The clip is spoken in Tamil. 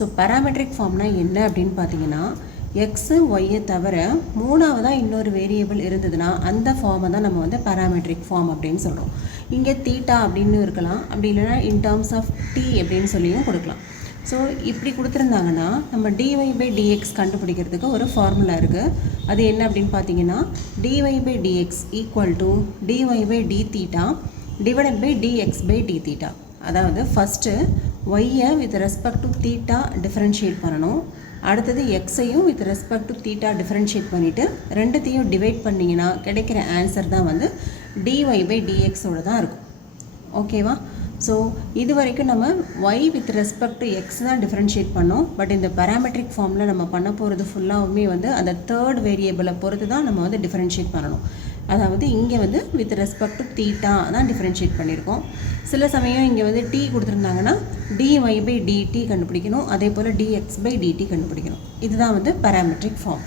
ஸோ பேராமெட்ரிக் ஃபார்ம்னா என்ன அப்படின்னு பார்த்தீங்கன்னா, எக்ஸு ஒய்யை தவிர மூணாவதாக இன்னொரு வேரியபிள் இருந்ததுன்னா அந்த ஃபார்மை தான் நம்ம வந்து பேராமெட்ரிக் ஃபார்ம் அப்படின்னு சொல்கிறோம். இங்கே தீட்டா அப்படின்னு இருக்கலாம், அப்படி இல்லைனா இன் டேர்ம்ஸ் ஆஃப் டி அப்படின்னு சொல்லியும் கொடுக்கலாம். ஸோ இப்படி கொடுத்துருந்தாங்கன்னா நம்ம dy/dx கண்டுபிடிக்கிறதுக்கு ஒரு ஃபார்முலா இருக்குது. அது என்ன அப்படின்னு பார்த்தீங்கன்னா, dy/dx equal to dy/d divided by dx/d. அதாவது ஃபஸ்ட்டு ஒய்யை with respect to theta differentiate பண்ணணும். அடுத்தது எக்ஸையும் with respect to theta differentiate பண்ணிவிட்டு ரெண்டுத்தையும் டிவைட் பண்ணிங்கன்னா கிடைக்கிற ஆன்சர் தான் வந்து dy/dxோட தான் இருக்கும். ஓகேவா? ஸோ இது வரைக்கும் நம்ம y with respect to x தான் டிஃப்ரென்ஷியேட் பண்ணோம். பட் இந்த பேராமெட்ரிக் ஃபார்மில் நம்ம பண்ண போகிறது ஃபுல்லாகவுமே வந்து அந்த தேர்ட் வேரியபிளை பொறுத்து தான் நம்ம வந்து டிஃப்ரென்ஷியேட் பண்ணணும். அதாவது இங்கே வந்து வித் ரெஸ்பெக்ட் டு தீட்டா தான் டிஃப்ரென்ஷியேட் பண்ணியிருக்கோம். சில சமயம் இங்கே வந்து டி கொடுத்துருந்தாங்கன்னா dy/dt கண்டுபிடிக்கணும், அதே போல் dx/dt கண்டுபிடிக்கணும். இதுதான் வந்து பேராமெட்ரிக் ஃபார்ம்.